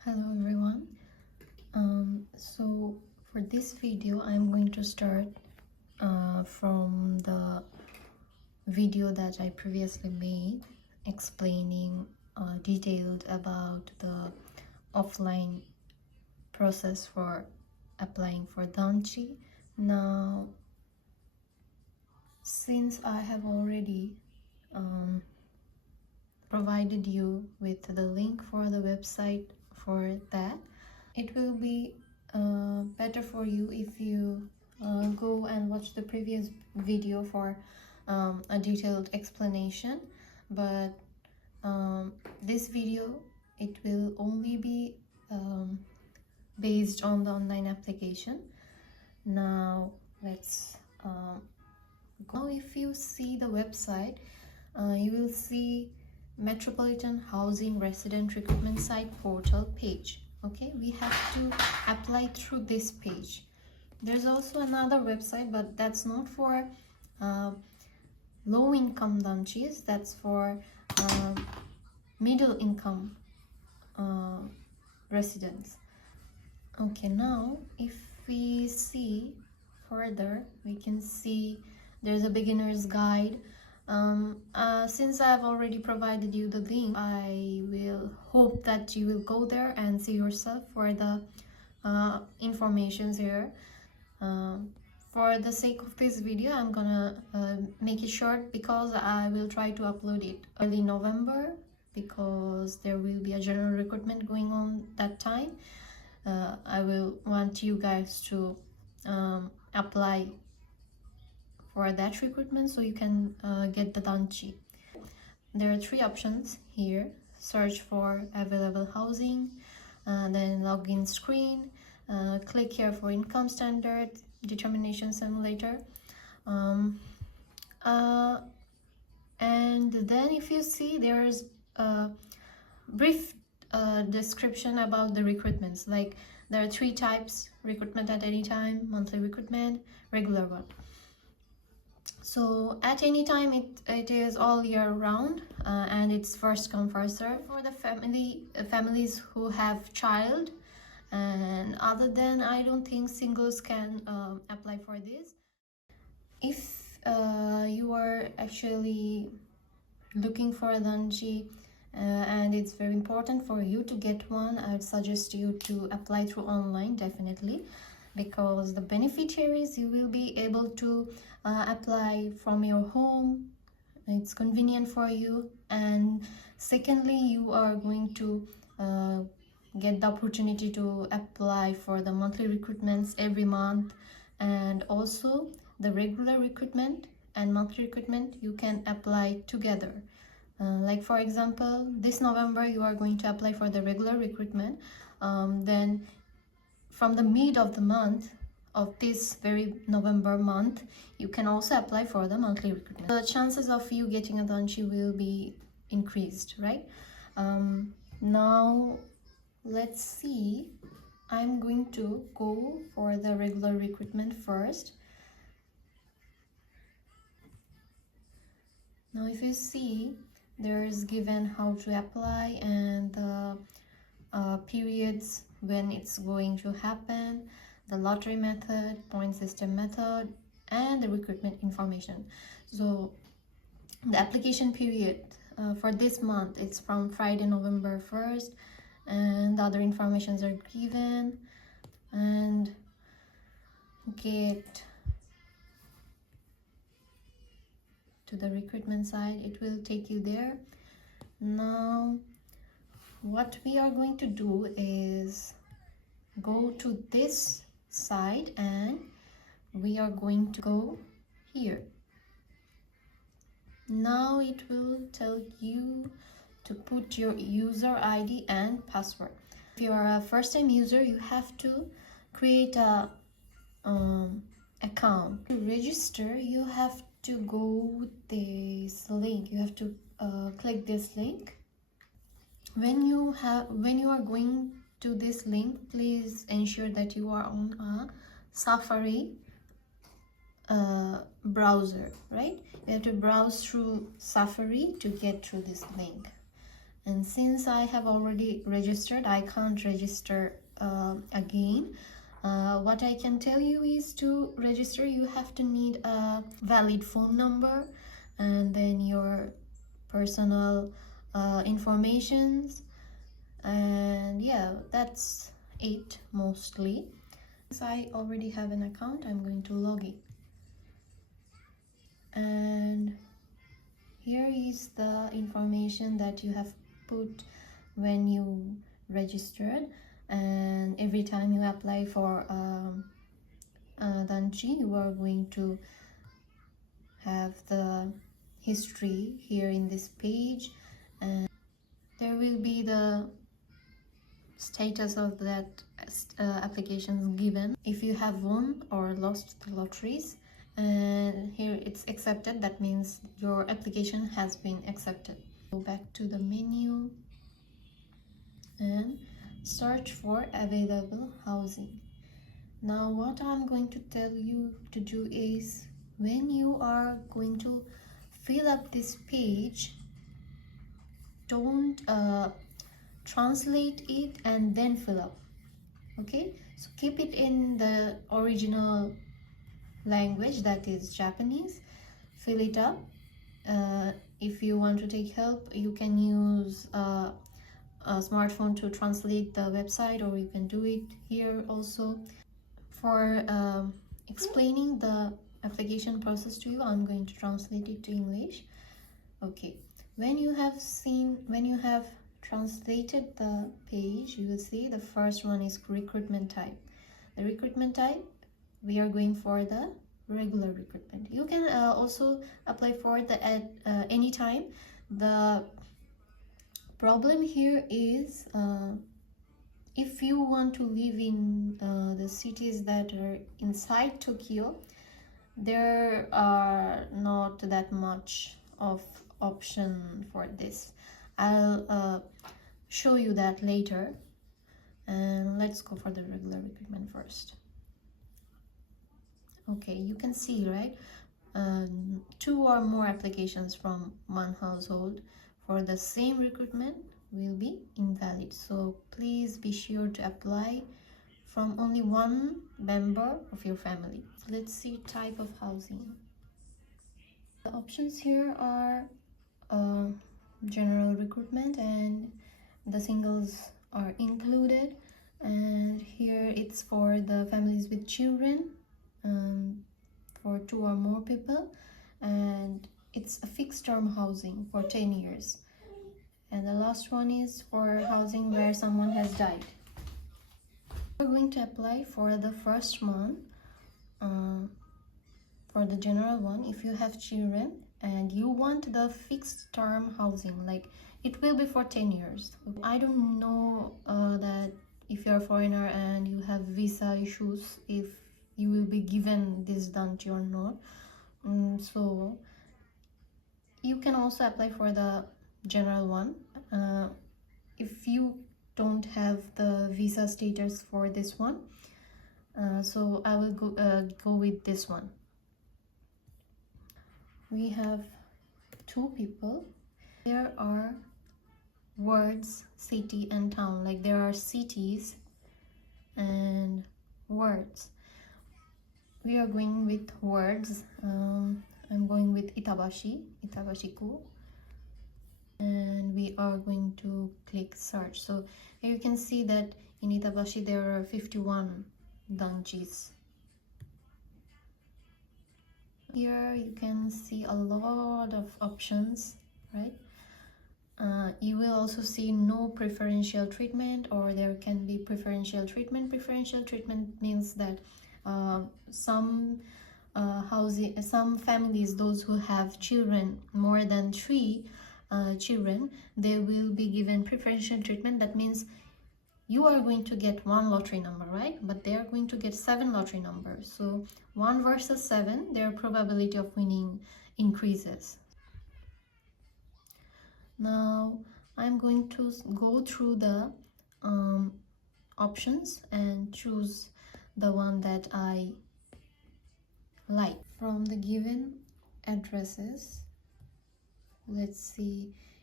Hello everyone. So for this video I'm going to start from the video that I previously made explaining detailed about the offline process for applying for Danchi. Now since I have already provided you with the link for the website for that, it will be better for you if you go and watch the previous video for a detailed explanation. But this video, it will only be based on the online application. Now let's go. If you see the website, you will see Metropolitan Housing Resident Recruitment Site portal page. Okay, we have to apply through this page. There's also another website, but that's not for low income Danchis, that's for middle income residents. Okay, now if we see further, we can see there's a beginner's guide. Since I've already provided you the link, I will hope that you will go there and see yourself for the informations here. For the sake of this video, I'm gonna make it short because I will try to upload it early November, because there will be a general recruitment going on that time. I will want you guys to apply for that recruitment so you can get the Danchi. There are three options here: search for available housing, then login screen, click here for income standard, determination simulator, and then if you see, there's a brief description about the recruitments. Like, there are three types: recruitment at any time, monthly recruitment, regular one. So at any time, it is all year round, and it's first come first serve for the families who have child. And other than, I don't think singles can apply for this. If you are actually looking for a Danchi and it's very important for you to get one, I would suggest you to apply through online, definitely, because the beneficiaries, you will be able to apply from your home. It's convenient for you, and secondly, you are going to get the opportunity to apply for the monthly recruitments every month, and also the regular recruitment and monthly recruitment you can apply together. Like, for example, this November you are going to apply for the regular recruitment, then from the mid of the month of this very November month, you can also apply for the monthly recruitment. The chances of you getting a Danchi will be increased, right? Now let's see. I'm going to go for the regular recruitment first. Now if you see, there's given how to apply and the periods when it's going to happen, the lottery method, point system method, and the recruitment information. So the application period for this month, it's from Friday, November 1st, and the other informations are given. And get to the recruitment side, it will take you there. Now what we are going to do is go to this side, and we are going to go here. Now it will tell you to put your user ID and password. If you are a first-time user, you have to create a account. To register, you have to go with this link. You have to click this link. When you are going to this link, please ensure that you are on a Safari browser, right? You have to browse through Safari to get through this link. And since I have already registered, I can't register again. What I can tell you is, to register you have to need a valid phone number, and then your personal informations, and yeah, that's it mostly. Since I already have an account, I'm going to log in, and here is the information that you have put when you registered. And every time you apply for Danchi, you are going to have the history here in this page, and there will be the status of that applications given. If you have won or lost the lotteries, and here it's accepted, that means your application has been accepted. Go back to the menu and search for available housing. Now what I'm going to tell you to do is, when you are going to fill up this page, don't translate it and then fill up. Okay, so keep it in the original language, that is Japanese. Fill it up. If you want to take help, you can use a smartphone to translate the website, or you can do it here also. For explaining the application process to you, I'm going to translate it to English. Okay, when you have translated the page, you will see the first one is recruitment type. The recruitment type, we are going for the regular recruitment. You can also apply for it at any time. The problem here is, if you want to live in the cities that are inside Tokyo, there are not that much of option for this. I'll show you that later, and let's go for the regular recruitment first. Okay, you can see, right, 2 or more applications from one household for the same recruitment will be invalid, so please be sure to apply from only one member of your family. Let's see type of housing. The options here are general recruitment, and the singles are included, and here it's for the families with children, for 2 or more people, and it's a fixed term housing for 10 years. And the last one is for housing where someone has died. We're going to apply for the first one, for the general one. If you have children and you want the fixed term housing, like it will be for 10 years. I don't know that if you're a foreigner and you have visa issues, if you will be given this Danchi or not. So you can also apply for the general one if you don't have the visa status for this one. So I will go with this one. We have 2 people. There are words, city and town, like there are cities and words. We are going with words. I'm going with Itabashi-ku, and we are going to click search. So here you can see that in Itabashi there are 51 danchis. Here you can see a lot of options, right? You will also see no preferential treatment, or there can be preferential treatment. Preferential treatment means that some families, those who have children, more than 3 children, they will be given preferential treatment. That means you are going to get 1 lottery number, right? But they are going to get 7 lottery numbers. So 1 versus 7, their probability of winning increases. Now I'm going to go through the options and choose the one that I like. From the given addresses, let's see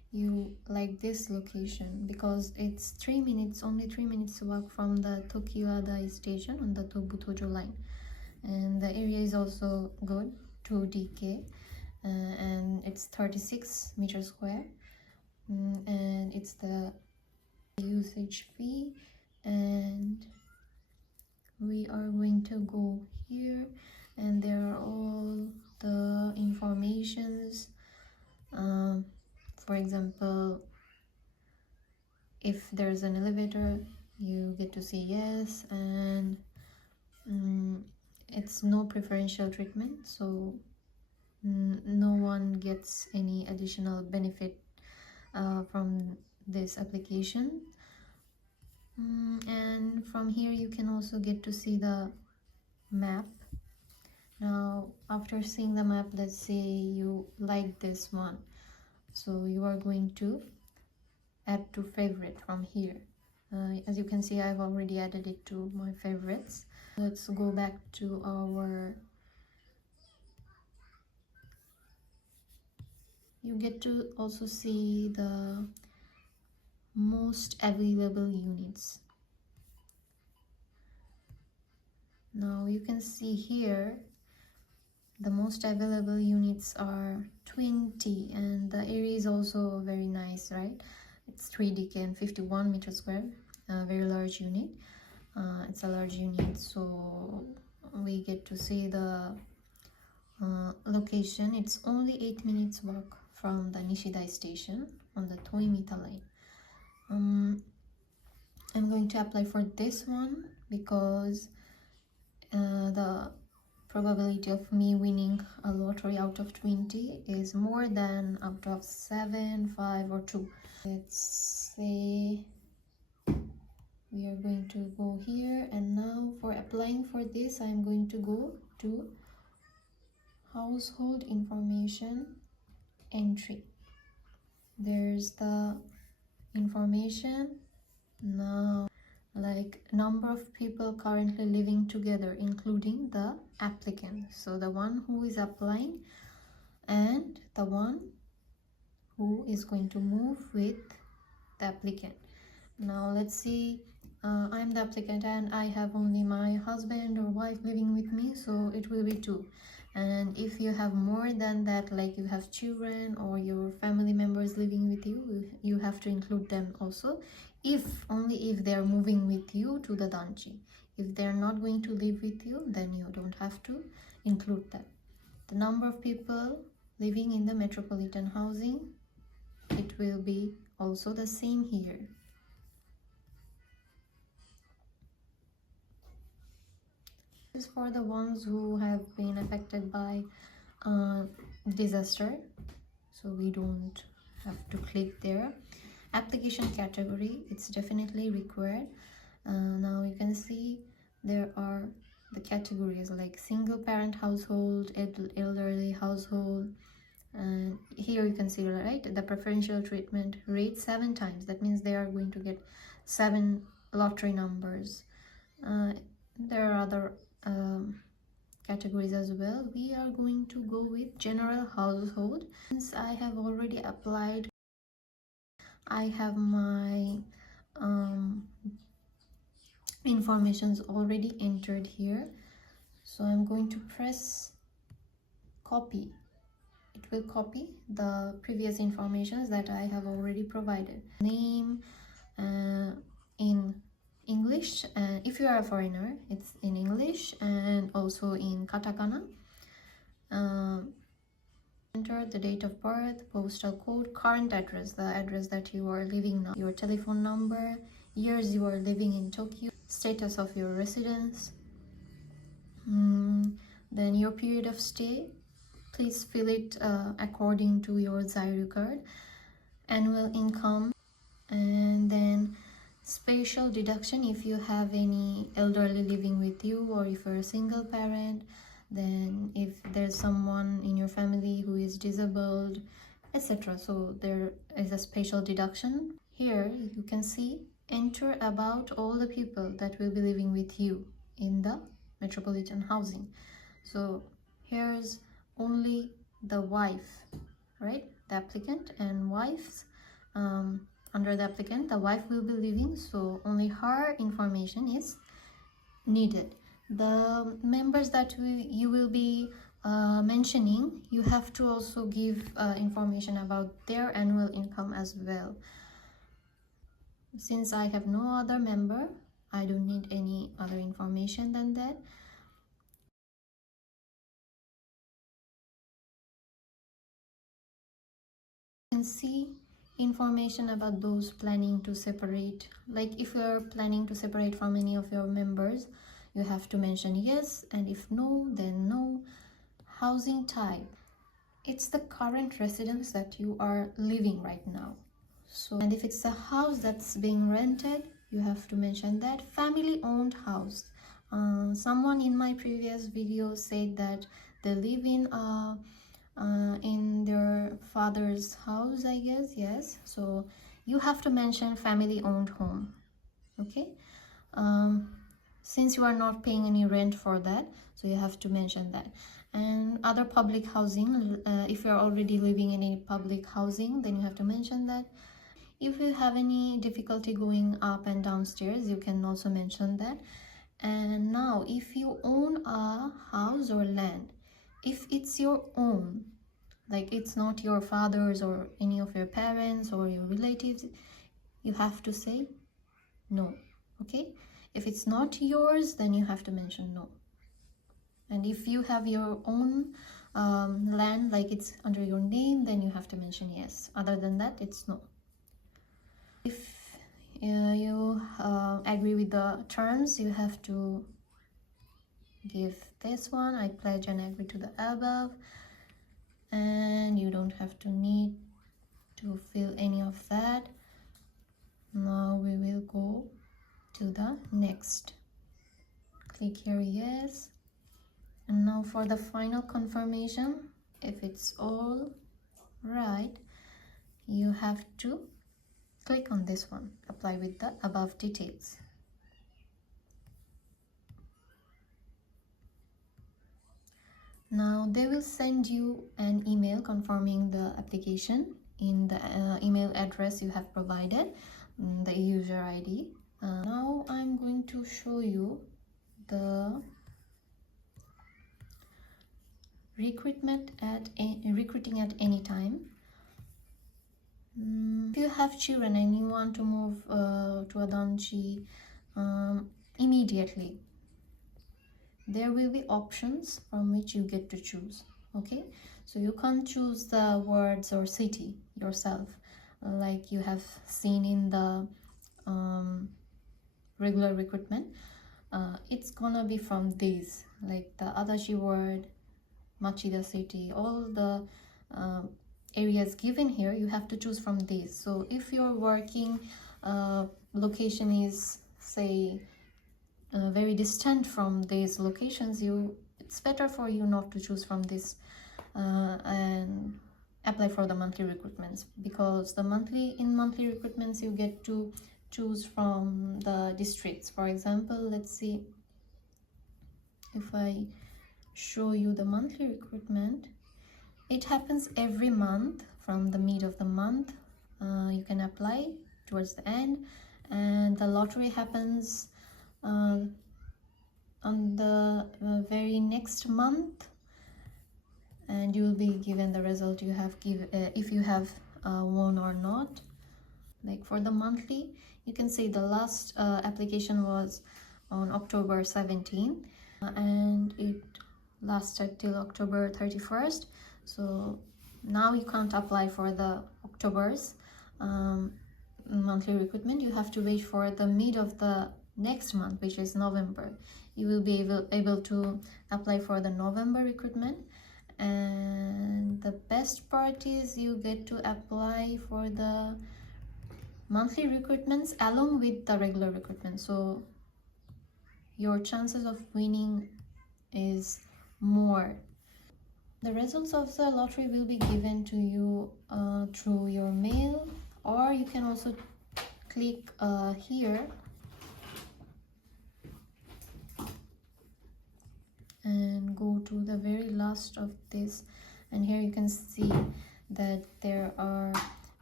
you like this location, because it's 3 minutes, only 3 minutes walk from the Tokyo-Adai station on the Tobutojo line, and the area is also good, 2DK, and it's 36 meters square, and it's the usage fee. And we are going to go here, and there are all the informations. For example, if there's an elevator, you get to say yes, and it's no preferential treatment, so no one gets any additional benefit from this application. And from here you can also get to see the map. Now after seeing the map, let's say you like this one, so you are going to add to favorite from here. As you can see, I've already added it to my favorites. Let's go back to our, you get to also see the most available units. Now you can see here the most available units are 20, and the area is also very nice, right? It's 3DK and 51 meters square, a very large unit. It's a large unit, so we get to see the location. It's only 8 minutes walk from the Nishidai station on the Toimita line. I'm going to apply for this one because the probability of me winning a lottery out of 20 is more than out of 7, 5 or 2. Let's say we are going to go here, and now for applying for this I'm going to go to household information entry. There's the information. Now, like number of people currently living together, including the applicant, so the one who is applying and the one who is going to move with the applicant. Now let's see, I'm the applicant and I have only my husband or wife living with me, so it will be 2. And if you have more than that, like you have children or your family members living with you, you have to include them also, only if they are moving with you to the Danchi. If they are not going to live with you, then you don't have to include them. The number of people living in the metropolitan housing, it will be also the same here. This is for the ones who have been affected by disaster, so we don't have to click there. Application category, it's definitely required. Now you can see there are the categories like single parent household, elderly household, and here you can see, right, the preferential treatment rate 7 times. That means they are going to get 7 lottery numbers. There are other categories as well. We are going to go with general household. Since I have already applied, I have my informations already entered here, so I'm going to press copy. It will copy the previous informations that I have already provided. Name in English, if you are a foreigner, it's in English and also in katakana. Enter the date of birth, postal code, current address, the address that you are living now, your telephone number, years you are living in Tokyo, status of your residence, then your period of stay. Please fill it according to your Zaire card, annual income, and then special deduction if you have any elderly living with you, or if you're a single parent, then if there's someone in your family who is disabled, etc. So there is a special deduction. Here you can see, enter about all the people that will be living with you in the metropolitan housing. So here's only the wife, right, the applicant and wives, under the applicant. The wife will be living, so only her information is needed. The members that you will be mentioning, you have to also give information about their annual income as well. Since I have no other member, I don't need any other information than that. You can see information about those planning to separate. Like if you're planning to separate from any of your members, you have to mention yes, and if no, then no. Housing type, it's the current residence that you are living right now. So, and if it's a house that's being rented, you have to mention that. Family owned house, someone in my previous video said that they live in their father's house, I guess. Yes, so you have to mention family owned home. Okay, since you are not paying any rent for that, so you have to mention that. And other public housing, if you're already living in a public housing, then you have to mention that. If you have any difficulty going up and downstairs, you can also mention that. And now, if you own a house or land, if it's your own, like it's not your father's or any of your parents or your relatives, you have to say no. Okay, if it's not yours, then you have to mention no. And if you have your own land, like it's under your name, then you have to mention yes. Other than that, it's no. If you agree with the terms, you have to give this one. I pledge and agree to the above. And you don't have to need to fill any of that. Now we will go to the next. Click here yes. And now for the final confirmation, if it's all right, you have to click on this one, apply with the above details. Now they will send you an email confirming the application in the email address you have provided, the user ID. Now I'm going to show you the recruitment at recruiting at any time. If you have children and you want to move to a Danchi immediately, there will be options from which you get to choose. Okay, so you can't choose the words or city yourself, like you have seen in the regular recruitment. It's gonna be from these, like the Adachi word, Machida city, all the areas given here, you have to choose from these. So if your working location is, say, very distant from these locations, it's better for you not to choose from this and apply for the monthly recruitments, because the monthly recruitments you get to choose from the districts. For example, let's see if I show you the monthly recruitment. It happens every month from the mid of the month. You can apply towards the end, and the lottery happens on the very next month, and you will be given the result you have if you have won or not. Like for the monthly, you can say the last application was on October 17, and it lasted till October 31st. So now you can't apply for the October's monthly recruitment. You have to wait for the mid of the next month, which is November. You will be able to apply for the November recruitment. And the best part is you get to apply for the monthly recruitments along with the regular recruitment. So your chances of winning is more. The results of the lottery will be given to you through your mail, or you can also click here and go to the very last of this, and here you can see that there are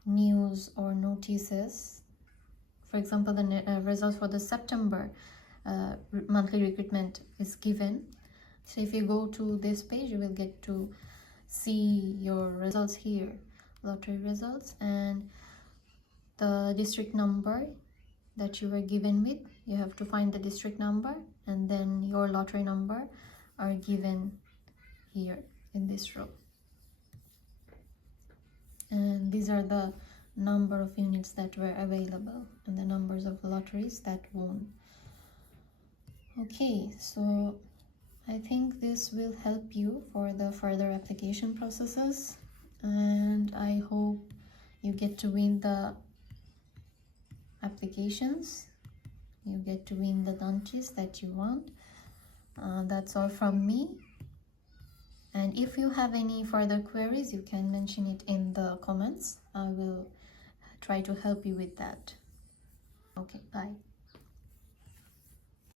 news or notices. For example, the results for the September monthly recruitment is given. So if you go to this page, you will get to see your results here, lottery results, and the district number that you were given with. You have to find the district number, and then your lottery number are given here in this row. And these are the number of units that were available and the numbers of lotteries that won. Okay, so I think this will help you for the further application processes, and I hope you get to win the applications, you get to win the Danchis that you want. That's all from me, and if you have any further queries, you can mention it in the comments. I will try to help you with that. Okay, bye.